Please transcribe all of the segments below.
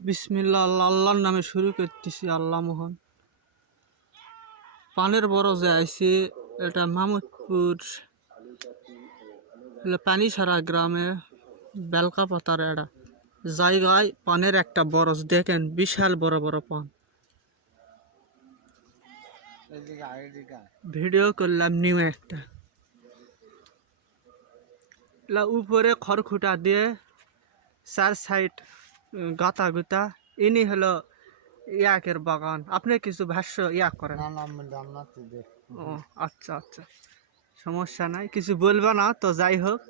বিসমিল্লাহ আল্লাহর নামে শুরু করতেছি। আল্লাহ মোহন পানের বড় যে আইছি, এটা মামুদপুর পানি ছাড়া গ্রামে বেলকা পাতার এটা জায়গায় পানের একটা বরজ দেখেন, বিশাল বড় বড় পান। ভিডিও করলাম নিউ একটা উপরে খড়খুটা দিয়ে চার সাইড গাতা গুতা। ইনি হলো ইয়াকের বাগান। আপনি কিছু ভাষ্য ইয়া করেন? ও আচ্ছা আচ্ছা, সমস্যা নাই, কিছু বলবে না তো। যাই হোক,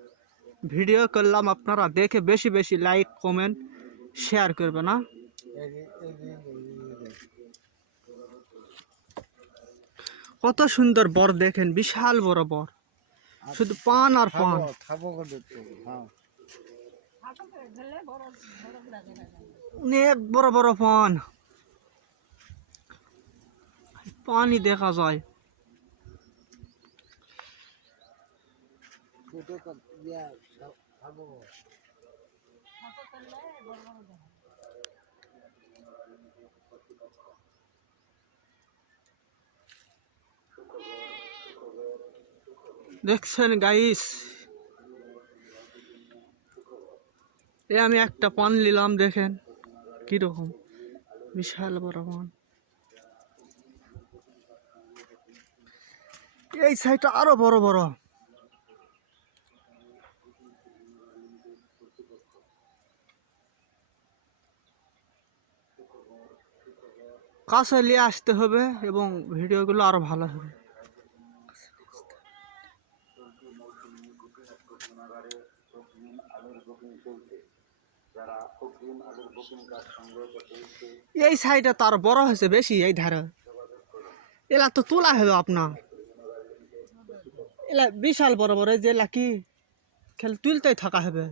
ভিডিও করলাম, আপনারা দেখে বেশি বেশি লাইক কমেন্ট শেয়ার করবে না। কত সুন্দর বর দেখেন, বিশাল বড় বর, শুধু পান আর পান, অনেক বড় বড় পান, পানি দেখা যায়। দেখছেন গাইস, আমি একটা পান নিলাম, দেখেন কিরকম বিশাল বড় পান। এই সাইডটা আরো বড় বড়। কাছে নিয়ে আসতে হবে এবং ভিডিওগুলো আরো ভালো হবে। এই সাইডে তার বড় হয়েছে বেশি, এই ধারে এলা তো তোলা হবে আপনার, এলা বিশাল বড় বড়, যে এলা কি খেল তুলতেই থাকা হবে।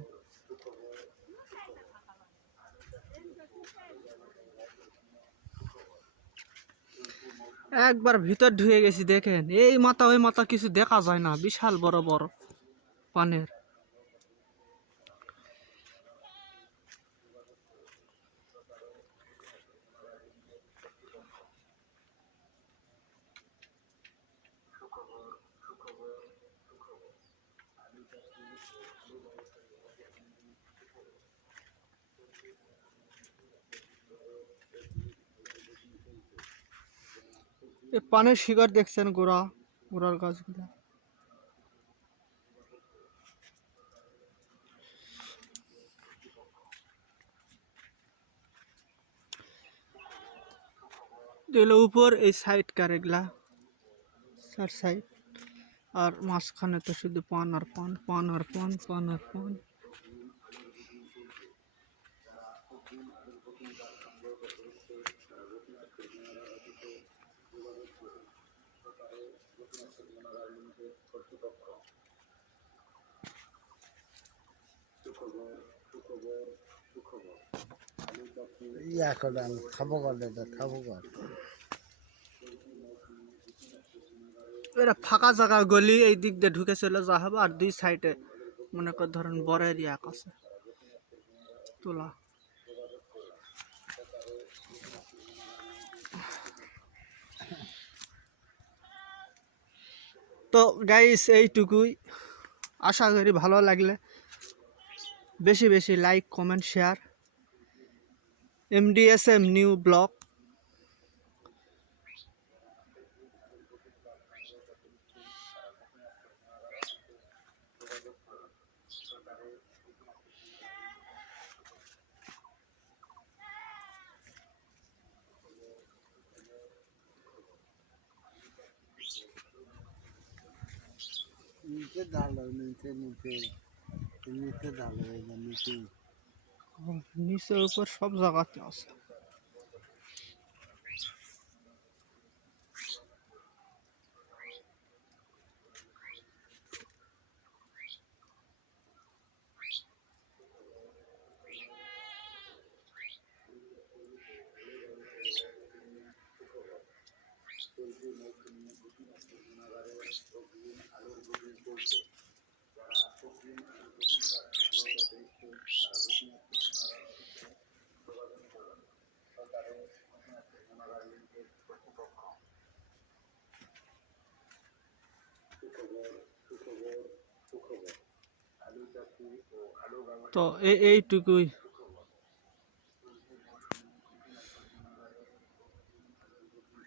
একবার ভিতর ঢুকে গেছি, দেখেন এই মাথা ওই মাথা কিছু দেখা যায় না, বিশাল বড় বড় পানের। এই পানের শিকড় দেখছেন, গোড়া গোড়ার গাছগুলা। এগুলো উপর, এই সাইড কার এগুলা চার সাইড, আর মাঝখানে তো শুধু পান আর পান, পান আর পান, পান আর পান। এরা ফাঁকা জায়গা গলি, এই দিক দিয়ে ঢুকে চলে যা হবে, আর দুই সাইডে মনে কর ধরেন বরের ইয়াক আছে তোলা। তো গাইস, এইটুকুই, আশা করি ভালো লাগলে বেশি বেশি like comment share. MDSM new blog. নিচের উপর সব জায়গাতে আছে। তো এইটুকুই।